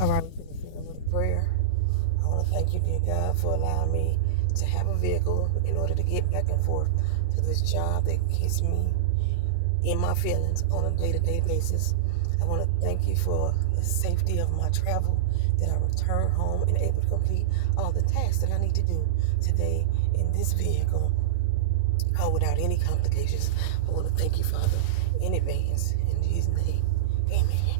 All right, we're going to say a little prayer. I want to thank you, dear God, for allowing me to have a vehicle in order to get back and forth to this job that gets me in my feelings on a day-to-day basis. I want to thank you for the safety of my travel, that I return home and able to complete all the tasks that I need to do today in this vehicle without any complications. I want to thank you, Father, in advance. In Jesus' name, amen.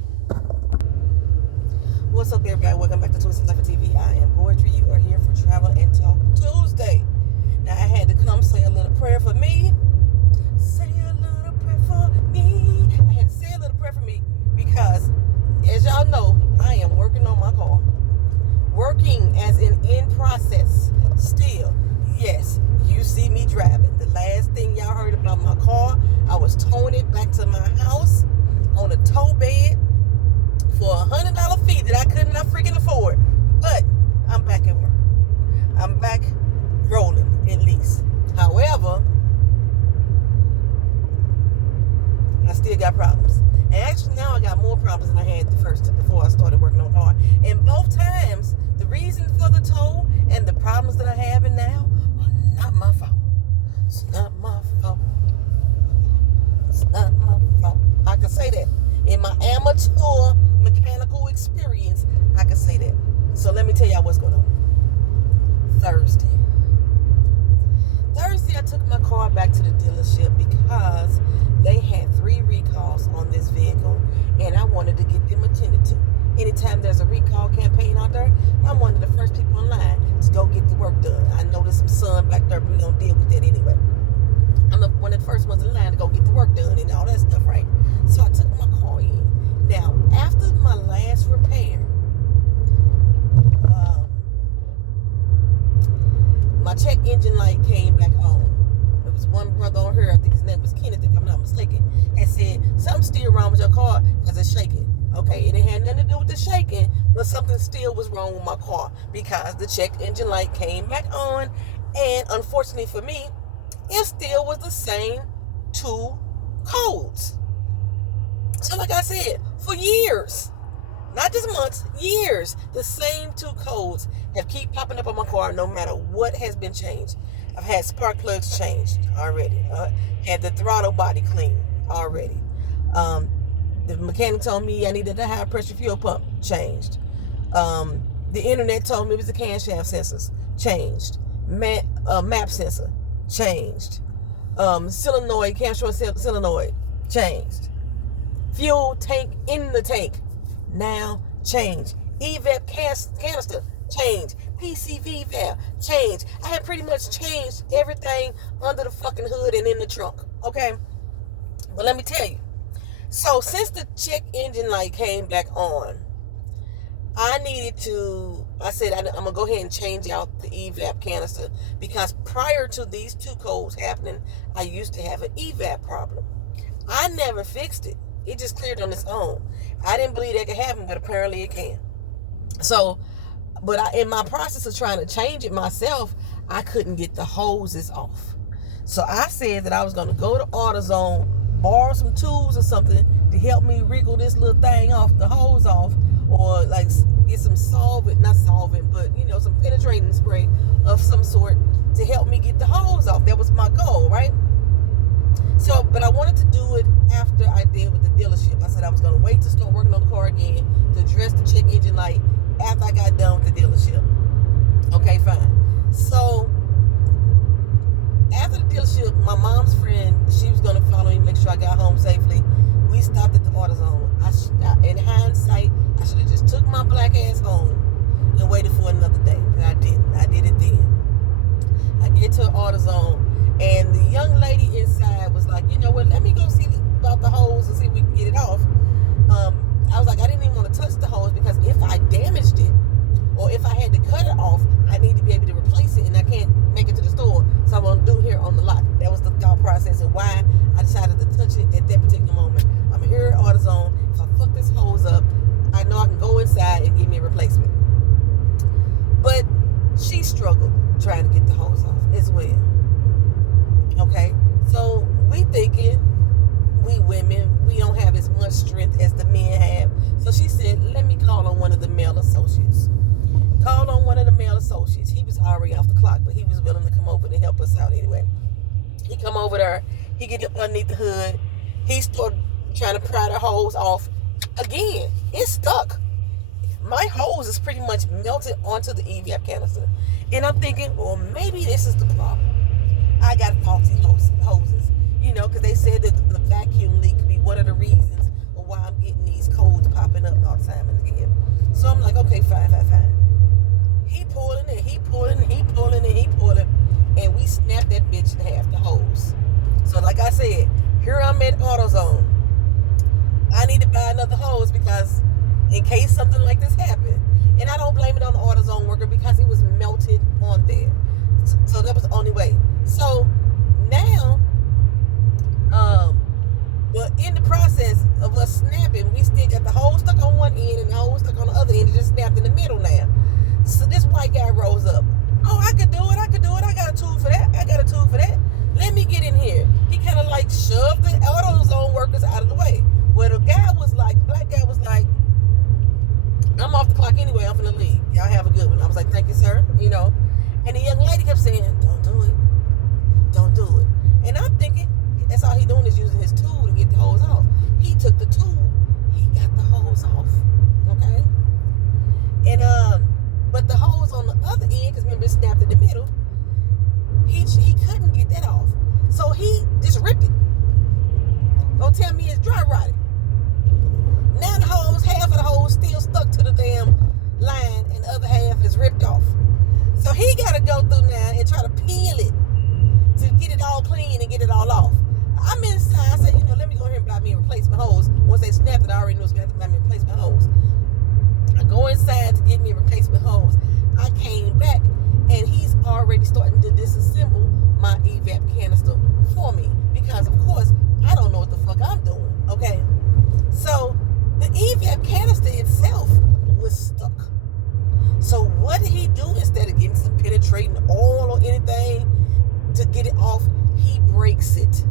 What's up, everybody? Welcome back to Twisted Life of TV. I am Poetry. You are here for Travel and Talk Tuesday. Now, I had to come say a little prayer for me. Say a little prayer for me. I had to say a little prayer for me because, as y'all know, I am working on my car. Working as in process still. Yes, you see me driving. The last thing y'all heard about my car, I was towing it back to my house on a tow bed for $100 fee that I could not freaking afford. But I'm back at work. I'm back rolling, at least. However, I still got problems. And actually now I got more problems than I had the first time before I started working on the car. And both times, the reason for the tow and the problems that I'm having now are not my fault. It's not my fault. It's not my fault. I can say that. In my amateur mechanical experience, I can say that. So let me tell y'all what's going on. Thursday, I took my car back to the dealership because they had 3 recalls on this vehicle, and I wanted to get them attended to. Anytime there's a recall campaign out there, I'm one of the first people in line to go get the work done. I know there's some sun back there, but we don't deal with that anyway. I'm one of the first ones in line to go get the work done and all that stuff, right? So I took my car in. Now, after my last repair, my check engine light came back on. There was one brother on here, I think his name was Kenneth, if I'm not mistaken, and said, something's still wrong with your car because it's shaking. Okay, it had nothing to do with the shaking, but something still was wrong with my car because the check engine light came back on, and unfortunately for me, it still was the same 2 codes. So like I said, for years, not just months, years, the same 2 codes have keep popping up on my car no matter what has been changed. I've had spark plugs changed already. Had the throttle body cleaned already. The mechanic told me I needed a high pressure fuel pump changed. The internet told me it was the camshaft sensors changed. Map sensor changed. Solenoid, camshaft solenoid changed. Fuel tank in the tank now changed. EVAP canister changed. PCV valve changed. I had pretty much changed everything under the fucking hood and in the trunk. Okay? But let me tell you. So since the check engine light came back on, I said I'm going to go ahead and change out the EVAP canister because prior to these 2 codes happening, I used to have an EVAP problem. I never fixed it. It just cleared on its own. I didn't believe that could happen, but apparently it can. So, in my process of trying to change it myself, I couldn't get the hoses off. So I said that I was going to go to AutoZone, borrow some tools or something to help me wriggle this little thing off, the hose off, or like get some some penetrating spray of some sort to help me get the hose off. That was my goal, right? So, but I wanted to do it after I did with the dealership. I said I was going to wait to start working on the car again to address the check engine light after I got done with the dealership. Okay, fine. So, after the dealership, my mom's friend, she was going to follow me, make sure I got home safely. We stopped at the AutoZone. In hindsight, I should have just took my black ass home and waited for another day. But I didn't. I did it then. I get to AutoZone. And the young lady inside was like, you know what, let me go see about the hose and see if we can get it off. I was like, I didn't even want to touch the hose because if I damaged it or if I had to cut it off, I need to be able to replace it and I can't make it to the store. So I'm going to do it here on the lot. That was the thought process of why I decided to touch it at that particular moment. I'm here at AutoZone. If I fuck this hose up, I know I can go inside and give me a replacement. But she struggled trying to get the hose off as well. Okay, so we thinking we women, we don't have as much strength as the men have. So she said, let me call on one of the male associates. Called on one of the male associates. He was already off the clock, but he was willing to come over and help us out anyway. He come over there. He get up underneath the hood. He started trying to pry the hose off. Again, it's stuck. My hose is pretty much melted onto the EVAP canister. And I'm thinking, well, maybe this is the problem. I got faulty hoses. You know, because they said that the vacuum leak could be one of the reasons why I'm getting these codes popping up all the time and again. So I'm like, okay, fine. He pulling and he pulling and he pulling and he pulling. And we snapped that bitch in half, the hose. So like I said, here I'm at AutoZone. I need to buy another hose because in case something like this happened. And I don't blame it on the AutoZone worker because it was melted on there. So that was the only way. So now, but in the process of us snapping, we still got the hose stuck on one end and the hose stuck on the other end. It just snapped in the middle now. So this white guy rose up. Oh, I could do it. I got a tool for that. Let me get in here. He kind of like shoved the AutoZone workers out of the way. Where the black guy was like, I'm off the clock anyway. I'm finna leave. Y'all have a good one. I was like, thank you, sir. You know. And the young lady kept saying, don't do it. And I'm thinking, that's all he doing is using his tool to get the hose off. He took the tool. He got the hose off. Okay. And but the hose on the other end, because remember it snapped in the middle, he couldn't get that off. So he just ripped it. Don't tell me it's dry rotted. Now the hose, half of the hose still stuck to the damn line and the other half is ripped off. So he got to go through now and try to peel it to get it all clean and get it all off. I'm inside. I said, let me go ahead and buy me a replacement hose. Once they snapped it, I already knew I was going to have to buy me a replacement hose. I go inside to get me a replacement hose. I came back and he's already starting to disassemble my EVAP canister for me because, of course, I don't know what the fuck I'm doing. Okay? So the EVAP canister itself was stuck. So what did he do instead of getting some penetrating oil or anything to get it off? He breaks it.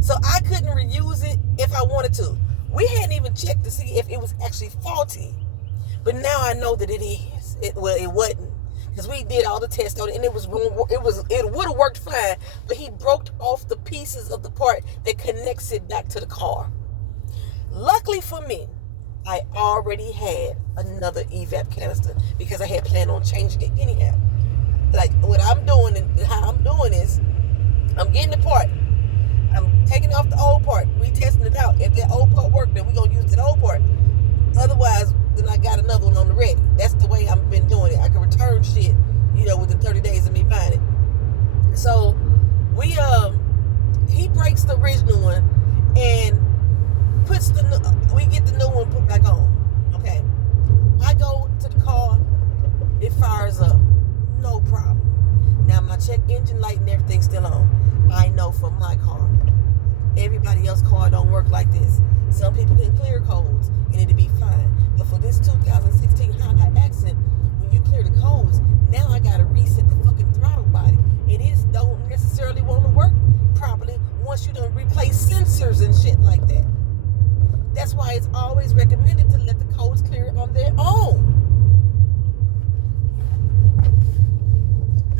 So I couldn't reuse it if I wanted to. We hadn't even checked to see if it was actually faulty. But now I know that it is. It wasn't. Because we did all the tests on it and it would have worked fine, but he broke off the pieces of the part that connects it back to the car. Luckily for me, I already had another EVAP canister because I had planned on changing it anyhow. Like what I'm doing and how I'm doing is I'm getting the part. I'm taking off the old part. We testing it out. If that old part worked, then we're going to use that old part. Otherwise, then I got another one on the ready. That's the way I've been doing it. I can return shit, within 30 days of me buying it. So he breaks the original one and we get the new one put back on. Okay. I go to the car, it fires up. No problem. Now my check engine light and everything's still on. I know for my car. Everybody else's car don't work like this. Some people can clear codes and it'll be fine. But for this 2016 Honda Accent, when you clear the codes, now I gotta reset the fucking throttle body. And it don't necessarily want to work properly once you done replace sensors and shit like that. That's why it's always recommended to let the codes clear on their own.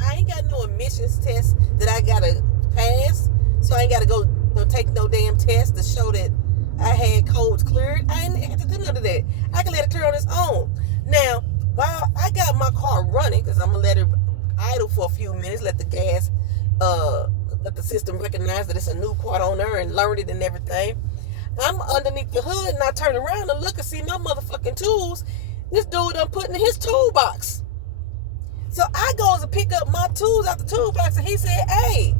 I ain't got no emissions test that I gotta pass, so I ain't gotta go take no damn test to show that I had codes cleared. I ain't have to do none of that. I can let it clear on its own. Now, while I got my car running, because I'm gonna let it idle for a few minutes, let the gas, let the system recognize that it's a new part on there and learn it and everything. I'm underneath the hood and I turn around and look and see my motherfucking tools. This dude done put in his toolbox. So I goes to pick up my tools out the toolbox and he said, hey,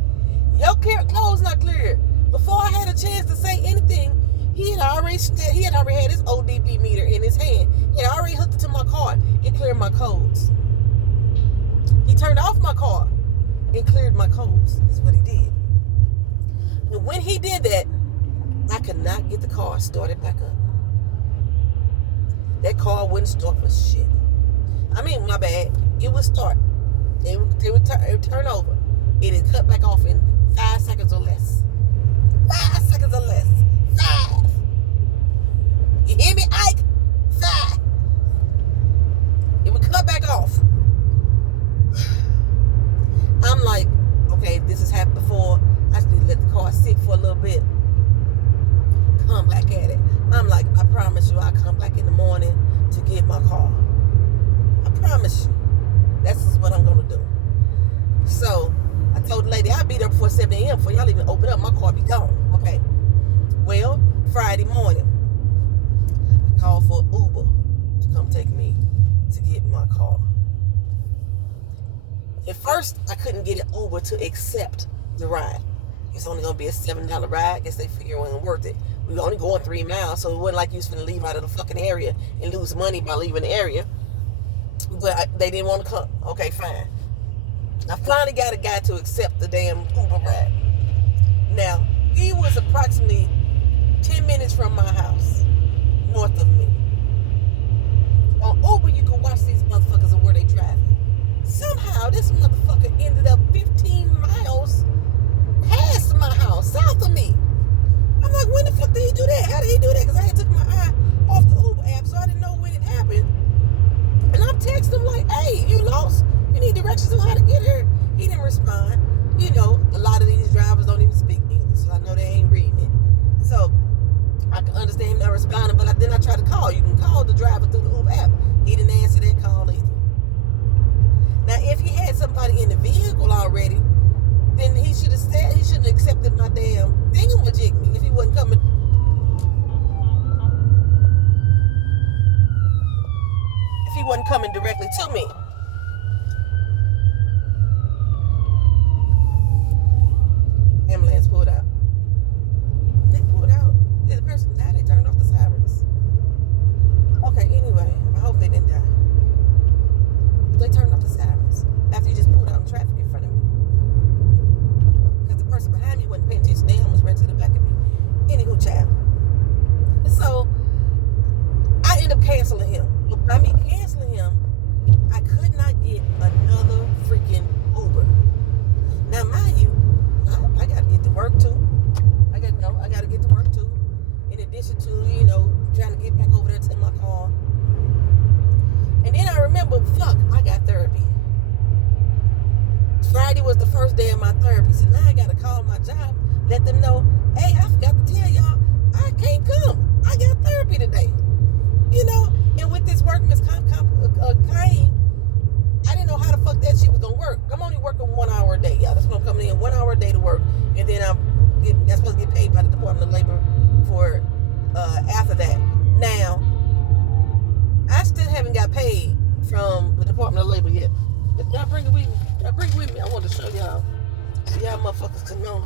your clothes not clear. Before I had a chance to say anything, he had already had his ODB meter in his hand. He had already hooked it to my car and cleared my codes. He turned off my car and cleared my codes. That's what he did. And when he did that, I could not get the car started back up. That car wouldn't start for shit. I mean, my bad. It would start. It would turn over. It is cut back off in 5 seconds or less. 5 seconds or less. 5. You hear me, Ike? 5. It would cut back off. I'm like, okay, this has happened before. I just need to let the car sit for a little bit. Come back at it. I'm like, I promise you I'll come back in the morning to get my car. I promise you. That's just what I'm going to do. So, I told the lady I'll be there before 7 a.m. before y'all even open up. My car be gone. Okay. Well, Friday morning, I called for Uber to come take me to get my car. At first, I couldn't get an Uber to accept the ride. It's only going to be a $7 ride. I guess they figure it wasn't worth it. We were only going 3 miles, so it wasn't like you was finna leave out of the fucking area and lose money by leaving the area. But they didn't want to come. Okay, fine. I finally got a guy to accept the damn Uber ride. Now, he was approximately 10 minutes from my house, north of me. On Uber, you can watch these motherfuckers and where they driving. Somehow, this motherfucker ended up 15 miles past my house, south of me. I'm like, when the fuck did he do that? How did he do that? Because I had took my eye off the Uber app, so I didn't know when it happened. And I'm texting him like, hey, you lost? You need directions on how to get here? He didn't respond. You know, a lot of these drivers don't even speak English, so I know they ain't reading it. So, I can understand him not responding, but then I tried to call. You can call the driver through the Uber app. He didn't answer that call either. Now, if he had somebody in the vehicle already, then he should have said, he should have accepted my damn thingamajig me if he wasn't coming. If he wasn't coming directly to me. Ambulance pulled out. They pulled out. The person died. They turned off the sirens. Okay, anyway, I hope they didn't die. They turned off the sirens after you just pulled out in traffic in front of me. Because the person behind me wasn't paying attention. They almost ran to the back of me. Anywho, child. So, I ended up canceling him. But by me canceling him, I could not get another freaking Uber. Now, mind you, I got to get to work too. I got to get to work too. In addition to, trying to get back over there to my car. And then I remember, I got therapy. Friday was the first day of my therapy. So now I got to call my job, let them know, hey, I forgot to tell y'all, I can't come. I got therapy today. And with this workman's claim, I didn't know how the fuck that shit was going to work. I'm only working 1 hour a day, y'all. That's what I'm coming in, 1 hour a day to work. And then that's supposed to get paid by the Department of Labor for after that. Now, I still haven't got paid from the Department of Labor yet. But y'all bring it with me. I want to show y'all. So y'all motherfuckers can know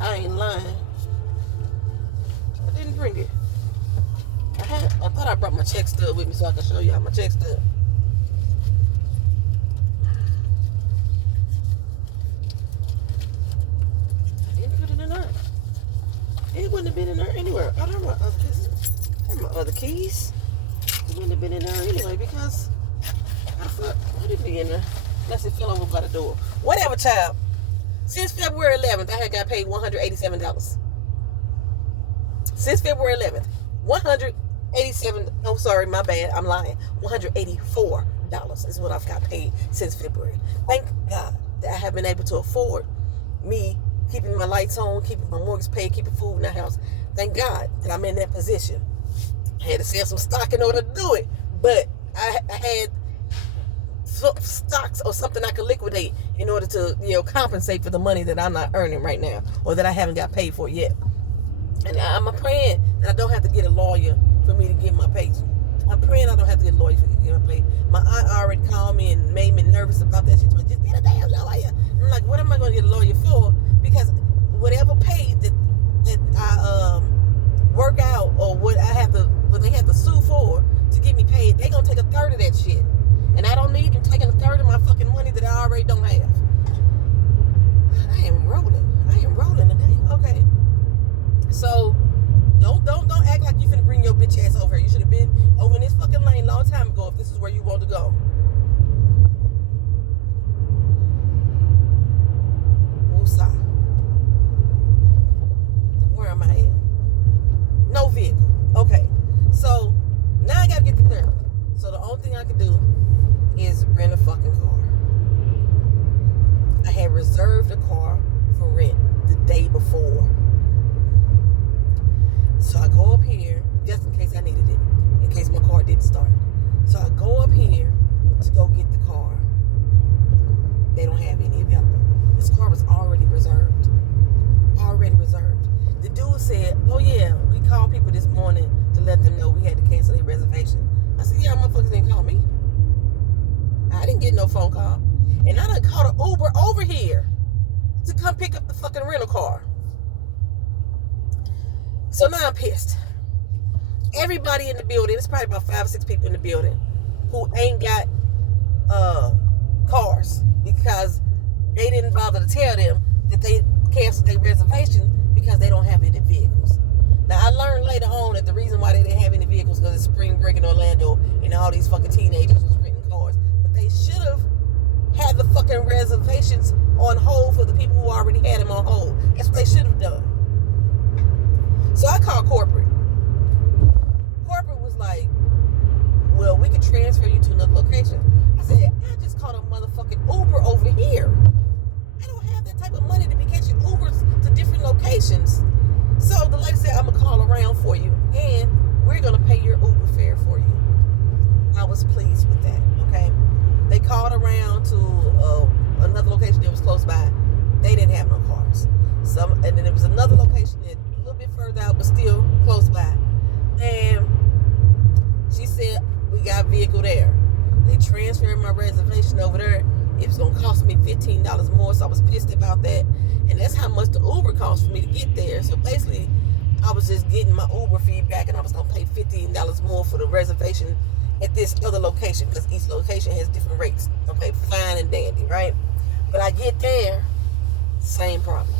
I ain't lying. I didn't bring it. I thought I brought my check stub with me so I could show y'all my check stub. I didn't put it in there. It wouldn't have been in there anywhere. I don't know my other keys. It wouldn't have been in there anyway because I thought, what did it be in there? Unless it fell over by the door. Whatever, child. Since February 11th, I had got paid $187. Since February 11th, $187. Oh, sorry, my bad. I'm lying. $184 is what I've got paid since February. Thank God that I have been able to afford me keeping my lights on, keeping my mortgage paid, keeping food in the house. Thank God that I'm in that position. I had to sell some stock in order to do it, but I had stocks or something I could liquidate in order to compensate for the money that I'm not earning right now or that I haven't got paid for yet. And I'm praying that I don't have to get a lawyer for me to get my pay. I'm praying I don't have to get a lawyer for me to get my pay. My aunt already called me and made me nervous about that shit. Just get a damn lawyer. I'm like, what am I going to get a lawyer for? Because whatever pay that I work out or what they have to sue for to get me paid, they gonna take a third of that shit. And I don't need them taking a third of my fucking money that I already don't have. I am rolling today. Okay. So don't act like you finna bring your bitch ass over here. You should have been over in this fucking lane a long time ago if this is where you want to go. I could do is rent a fucking car. I had reserved a car for rent the day before. So I go up here, just in case I needed it, in case my car didn't start. So I go up here to go get the car. They don't have any available. This car was already reserved. The dude said, oh yeah, we called people this morning to let them know we had to cancel their reservation. I said, yeah, motherfuckers didn't call me. I didn't get no phone call. And I done called an Uber over here to come pick up the fucking rental car. So now I'm pissed. Everybody in the building, it's probably about 5 or 6 people in the building who ain't got cars because they didn't bother to tell them that they canceled their reservation because they don't have any vehicles. Now, I learned later on that the reason why they didn't have any vehicles because it's spring break in Orlando and all these fucking teenagers was renting cars. But they should have had the fucking reservations on hold for the people who already had them on hold. That's what they should have done. So I called corporate. Corporate was like, well, we could transfer you to another location. I said, I just called a motherfucking Uber over here. I don't have that type of money to be catching Ubers to different locations. So the lady said, I'm going to call around for you, and we're going to pay your Uber fare for you. I was pleased with that, okay? They called around to another location that was close by. They didn't have no cars. And then there was another location that a little bit further out, but still close by. And she said, we got a vehicle there. They transferred my reservation over there. It was going to cost me $15 more, so I was pissed about that. And that's how much the Uber cost for me to get there. So basically, I was just getting my Uber fee back, and I was going to pay $15 more for the reservation at this other location, because each location has different rates. Okay, fine and dandy, right? But I get there, same problem.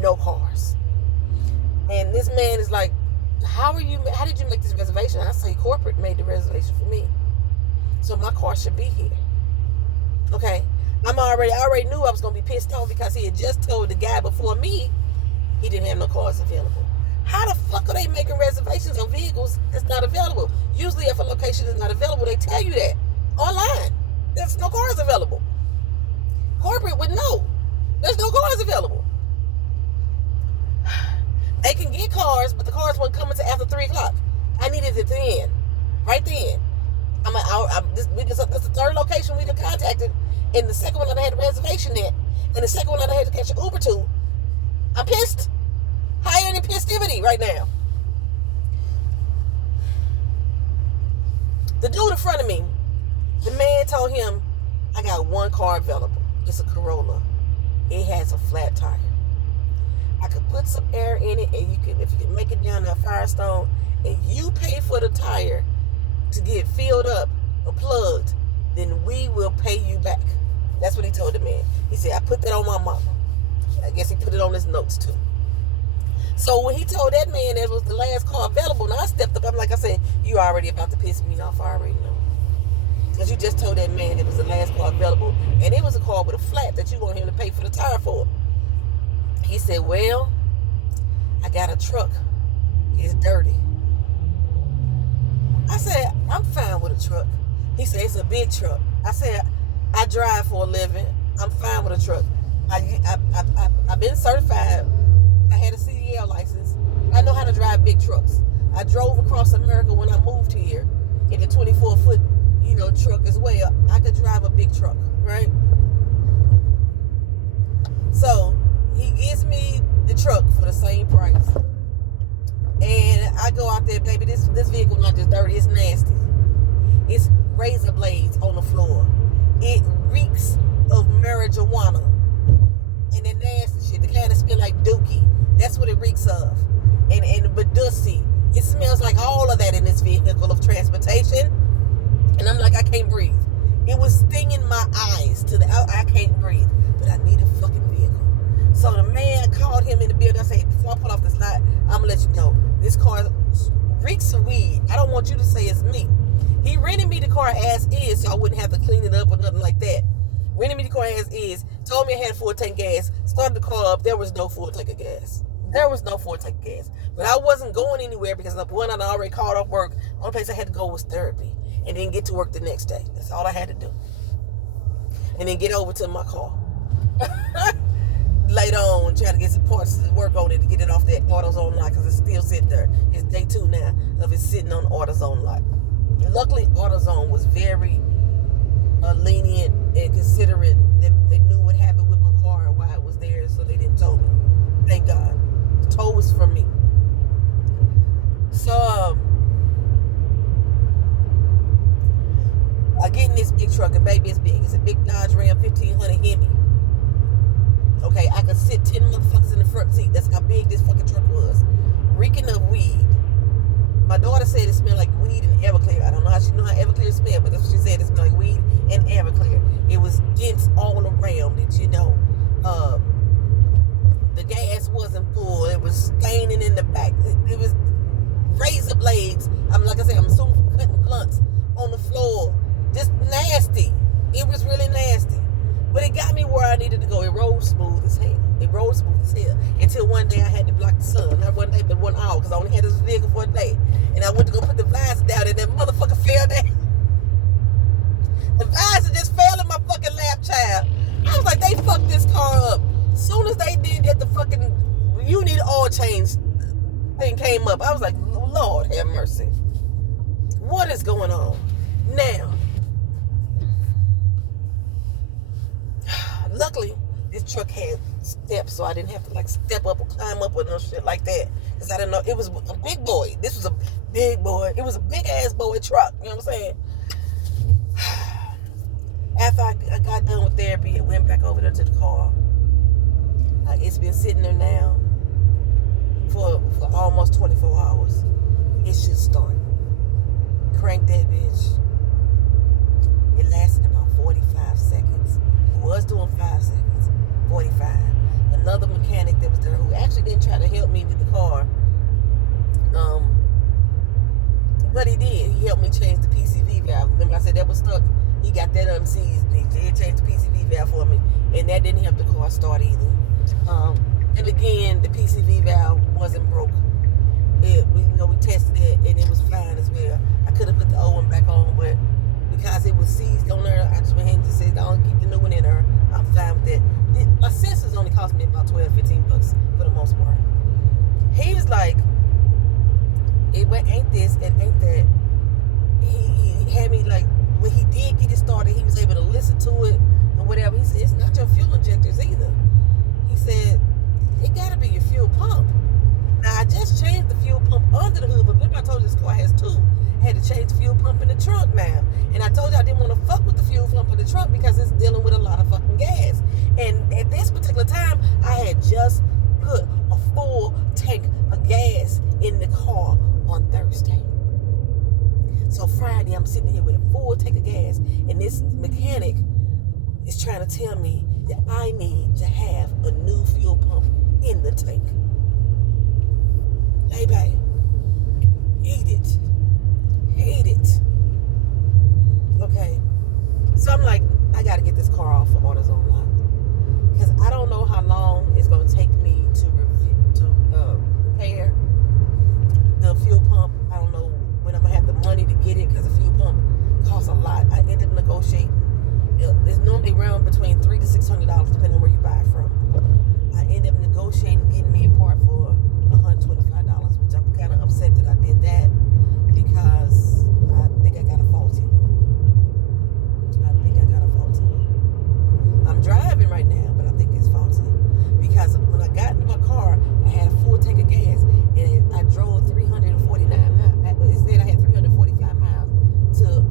No cars. And this man is like, how did you make this reservation? I say, corporate made the reservation for me. So my car should be here. Okay, I already knew I was going to be pissed off because he had just told the guy before me he didn't have no cars available. How the fuck are they making reservations on vehicles that's not available? Usually if a location is not available, they tell you that online. There's no cars available. Corporate would know. There's no cars available. They can get cars, but the cars weren't coming until after 3 o'clock. I needed it then. Right then. This is the third location we contacted, and the second one I had a reservation at, and the second one I had to catch an Uber to. I'm pissed. Higher than pissivity right now. The dude in front of me, the man told him, I got one car available. It's a Corolla. It has a flat tire. I could put some air in it, and if you can make it down that Firestone, and you pay for the tire to get filled up or plugged, then we will pay you back. That's what he told the man. He said, I put that on my mama. I guess he put it on his notes too. So when he told that man that was the last car available, and I stepped up, I'm like, I said, you already about to piss me off. I already know. Because you just told that man it was the last car available, and it was a car with a flat that you want him to pay for the tire for. He said, well, I got a truck. It's dirty. I said, I'm fine with a truck. He said, it's a big truck. I said, I drive for a living. I'm fine with a truck. I've been certified. I had a CDL license. I know how to drive big trucks. I drove across America when I moved here in a 24-foot, truck as well. I could drive a big truck, right? So he gives me the truck for the same price. And I go out there, baby, this vehicle not just dirty, it's nasty. It's razor blades on the floor. It reeks of marijuana. And that nasty shit, the kind that smell like dookie. That's what it reeks of. And badussi. It smells like all of that in this vehicle of transportation. And I'm like, I can't breathe. It was stinging my eyes I can't breathe. But I need a fucking vehicle. So the man called him in the building. I said, before I pull off this lot, I'm going to let you know. This car reeks of weed. I don't want you to say it's me. He rented me the car as is, so I wouldn't have to clean it up or nothing like that. Rented me the car as is. Told me I had full tank gas. Started the car up. There was no full tank of gas. But I wasn't going anywhere because one, I already called off work. The only place I had to go was therapy. and then get to work the next day. That's all I had to do. And then get over to my car. Later on, try to get some parts to work on it to get it off that AutoZone lot because it's still sitting there. It's day 2 now of it sitting on AutoZone lot. Luckily, AutoZone was very lenient and considerate. They knew what happened with my car and why it was there, so they didn't tow me. Thank God. The tow was from me. So, I get in this big truck, and baby, it's big. It's a big Dodge Ram 1500 Hemi. Okay, I could sit 10 motherfuckers in the front seat. That's how big this fucking truck was. Reeking of weed. My daughter said it smelled like weed and Everclear. I don't know how she know how Everclear smelled, but that's what she said. It smelled like weed and Everclear. It was dense all around it, you know. The gas wasn't full. It was staining in the back. It was razor blades. Like I said, I'm assuming cutting blunts on the floor. Just nasty. It was really nasty. But it got me where I needed to go. It rolled smooth as hell. Until one day I had to block the sun. Not one day, but 1 hour, because I only had this vehicle for a day. And I went to go put the visor down, and that motherfucker fell down. The visor just fell in my fucking lap, child. I was like, they fucked this car up. As soon as they did that, the fucking you need oil change thing came up. I was like, Lord have mercy. What is going on? Now, luckily, this truck had steps, so I didn't have to like step up or climb up or no shit like that. Because I didn't know. It was a big boy. This was a big boy. It was a big ass boy truck. You know what I'm saying? After I got done with therapy and went back over there to the car, it's been sitting there now for almost 24 hours. It should start. Crank that bitch. It lasted about 45 seconds. It was doing 5 seconds. 45. Another mechanic that was there who actually didn't try to help me with the car. But he did. He helped me change the PCV valve. Remember I said that was stuck? He got that unseized. He did change the PCV valve for me. And that didn't help the car start either. And again, the PCV valve wasn't broke. We tested it and it was fine as well. I could have put the old one back on, but because it was seized on there, I just went ahead and just said, don't keep the new one in there. I'm fine with that. My sensors only cost me about $12-15 for the most part. He was like, it ain't this and ain't that. He had me like, when he did get it started, he was able to listen to it and whatever. He said, it's not your fuel injectors either. He said, it gotta be your fuel pump. Now, I just changed the fuel pump under the hood, but remember I told you this car has 2. I had to change the fuel pump in the trunk now. And I told you I didn't want to fuck with the fuel pump in the trunk because it's dealing with a lot of fucking gas. And at this particular time, I had just put a full tank of gas in the car on Thursday. So Friday, I'm sitting here with a full tank of gas, and this mechanic is trying to tell me that I need to have a new fuel pump in the tank. Baby, hate it. Okay, so I'm like, I gotta get this car off of AutoZone lot because I don't know how long it's gonna take me to repair the fuel pump. I don't know when I'm gonna have the money to get it because the fuel pump costs a lot. I end up negotiating. It's normally around between $300 to $600 depending on where you buy it from. I end up negotiating getting me a part for $125, which I'm kind of upset that I did that because I think I got a faulty one. I'm driving right now, but I think it's faulty because when I got in my car, I had a full tank of gas and I drove 349 miles. It said I had 345 miles to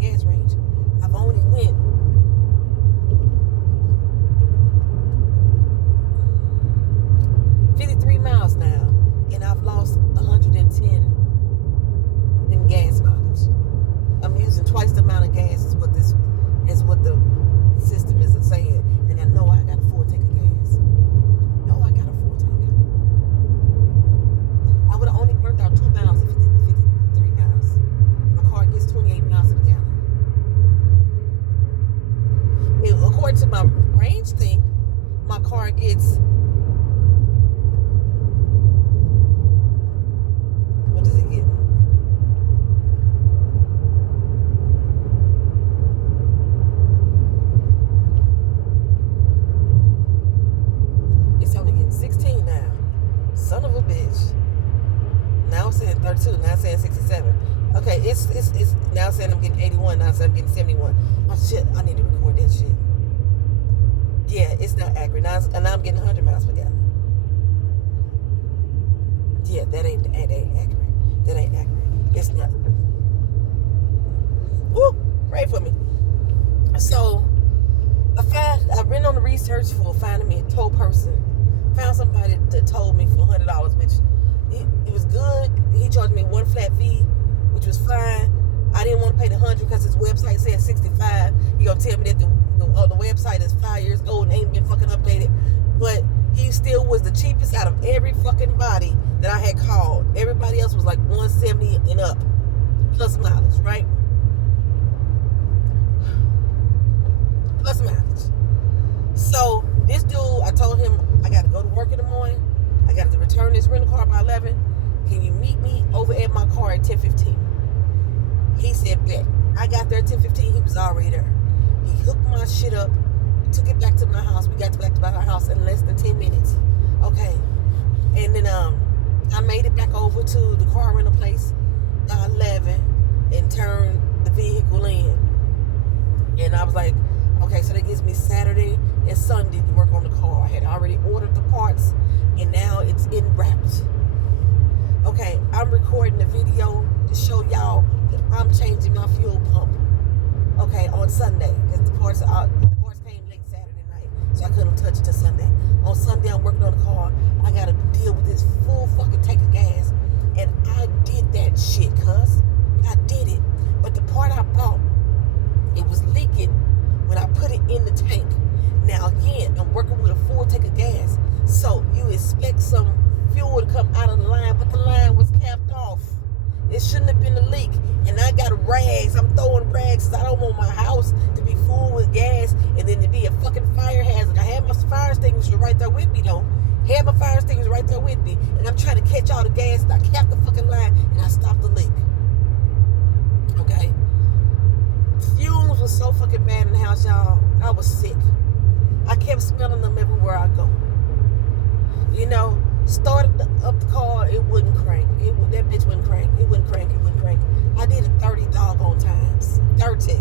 gas range. I've only went 53 miles now, and I've lost 110 in gas mileage. I'm using twice the amount of gas is what the system is saying, and I know I got a full tank of gas. I would have Son of a bitch. Now it's saying 32. Now it's saying 67. Okay, it's now saying I'm getting 81. Now saying I'm getting 71. Oh shit! I need to record that shit. Yeah, it's not accurate. Now I'm getting 100 miles per gallon. Yeah, that ain't accurate. That ain't accurate. It's not. Woo! Pray for me. So I've been on the research for finding me a tow person. Found somebody that told me for $100, which it was good. He charged me one flat fee, which was fine. I didn't want to pay the 100 because his website said 65. He gonna tell me that the website is 5 years old and ain't been fucking updated. But he still was the cheapest out of every fucking body that I had called. Everybody else was like 170 and up, plus mileage, right? Plus mileage. So this dude, I told him I got to go to work in the morning. I got to return this rental car by 11. Can you meet me over at my car at 10:15? He said, bet. I got there at 10:15. He was already there. He hooked my shit up, took it back to my house. We got back to my house in less than 10 minutes. Okay. And then I made it back over to the car rental place by 11 and turned the vehicle in. And I was like, okay, so that gives me Saturday and Sunday to work on the car. I had already ordered the parts, and now it's in wrapped. Okay, I'm recording the video to show y'all that I'm changing my fuel pump. Okay, on Sunday, because the parts came late Saturday night, so I couldn't touch it till Sunday. On Sunday, I'm working on the car. I gotta deal with this full fucking tank of gas, and I did that shit, cuz I did it. But the part I bought, it was leaking when I put it in the tank. Now again, I'm working with a full tank of gas, so you expect some fuel to come out of the line, but the line was capped off. It shouldn't have been a leak, and I got rags. I'm throwing rags because I don't want my house to be full with gas and then to be a fucking fire hazard. I had my fire extinguisher right there with me though. Had my fire extinguisher right there with me, and I'm trying to catch all the gas, and I capped the fucking line, and I stopped the leak. Okay. Fumes was so fucking bad in the house, y'all. I was sick. I kept smelling them everywhere I go. You know, started up the car, it wouldn't crank. That bitch wouldn't crank. It wouldn't crank. I did it 30 doggone times. 30.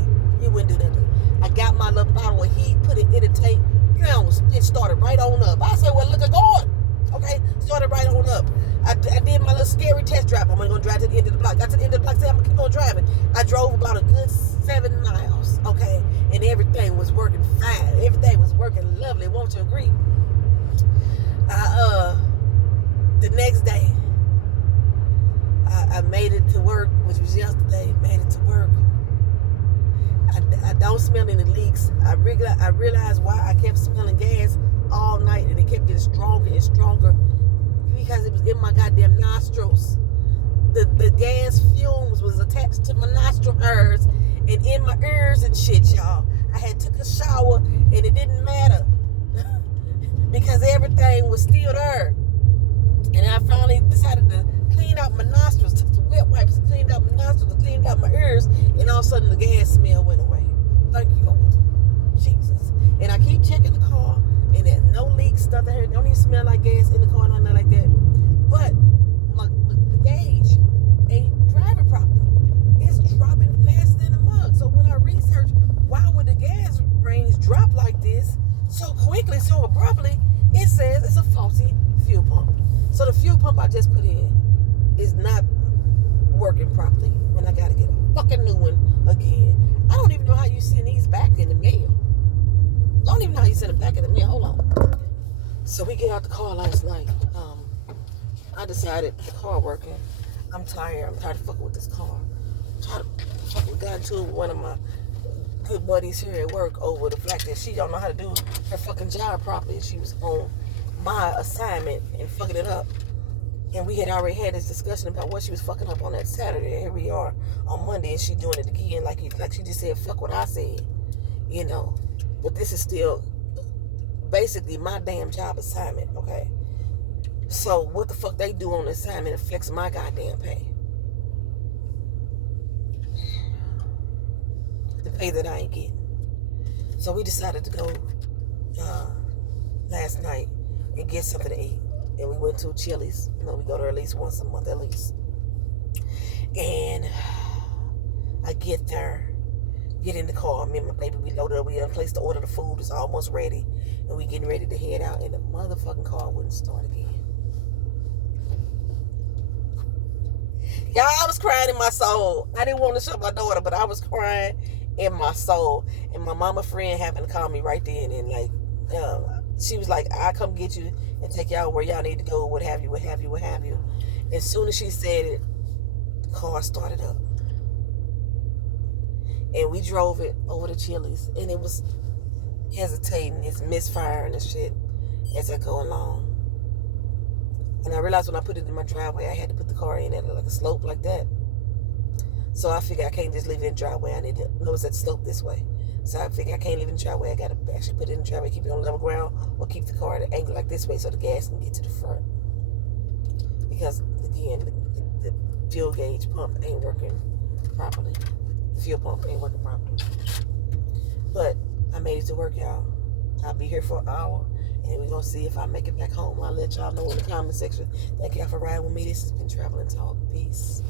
It wouldn't do nothing. I got my little bottle of heat, put it in the tank. It started right on up. I said, well, look at God. Okay, started right on up. I did my little scary test drive. I'm gonna drive to the end of the block. Got to the end of the block, said I'm gonna keep on driving. I drove about a good 7 miles, okay, and everything was working fine. Everything was working lovely. Won't you agree? The next day, I made it to work, which was yesterday. Made it to work. I don't smell any leaks. I realized why I kept smelling gas all night, and it kept getting stronger and stronger because it was in my goddamn nostrils. The gas fumes was attached to my nostril hairs and in my ears and shit, y'all. I had took a shower and it didn't matter because everything was still there. And I finally decided to clean out my nostrils, took the wet wipes and cleaned out my nostrils and cleaned out my ears, and all of a sudden the gas smell went away. Thank you, God. Jesus. And I keep checking the car, and there's no leaks, nothing here. Don't even smell like gas in the car, nothing like that. But the gauge ain't driving properly. It's dropping faster than a mug. So when I researched why would the gas range drop like this so quickly, so abruptly, it says it's a faulty fuel pump. So the fuel pump I just put in is not working properly, and I gotta get a fucking new one again. I don't even know how you send these back in the mail. I don't even know how you send them back in the mail. Hold on. So we get out the car last night. I decided the car working. I'm tired. I'm tired of fucking with this car. Got into it with one of my good buddies here at work over the fact that she don't know how to do her fucking job properly. She was on my assignment and fucking it up. And we had already had this discussion about what she was fucking up on that Saturday. Here we are on Monday, and she doing it again, like she just said, fuck what I said, you know. But this is still basically my damn job assignment, okay? So what the fuck they do on the assignment affects my goddamn pay. The pay that I ain't getting. So we decided to go last night and get something to eat. and we went to Chili's. You know, we go there at least once a month at least. And I get there, get in the car. Me and my baby, we loaded up. We had a place to order the food. It's almost ready, and we getting ready to head out. And the motherfucking car wouldn't start again. Y'all, I was crying in my soul. I didn't want to show my daughter, but I was crying in my soul. And my mama friend happened to call me right then, and like, she was like, "I'll come get you and take y'all where y'all need to go, what have you, what have you, what have you." As soon as she said it, the car started up. And we drove it over to Chili's, and it was hesitating, it's misfiring and shit as I go along. And I realized when I put it in my driveway, I had to put the car in at like a slope like that. So I figured I can't just leave it in the driveway. I need to know it's that slope this way. So I figured I can't leave it in the driveway. I got to actually put it in the driveway, keep it on level ground, or keep the car at an angle like this way so the gas can get to the front. Because, again, the fuel gauge pump ain't working properly. The fuel pump ain't working properly. But I made it to work, y'all. I'll be here for an hour, and we're going to see if I make it back home. I'll let y'all know in the comment section. Thank y'all for riding with me. This has been Traveling Talk. Peace.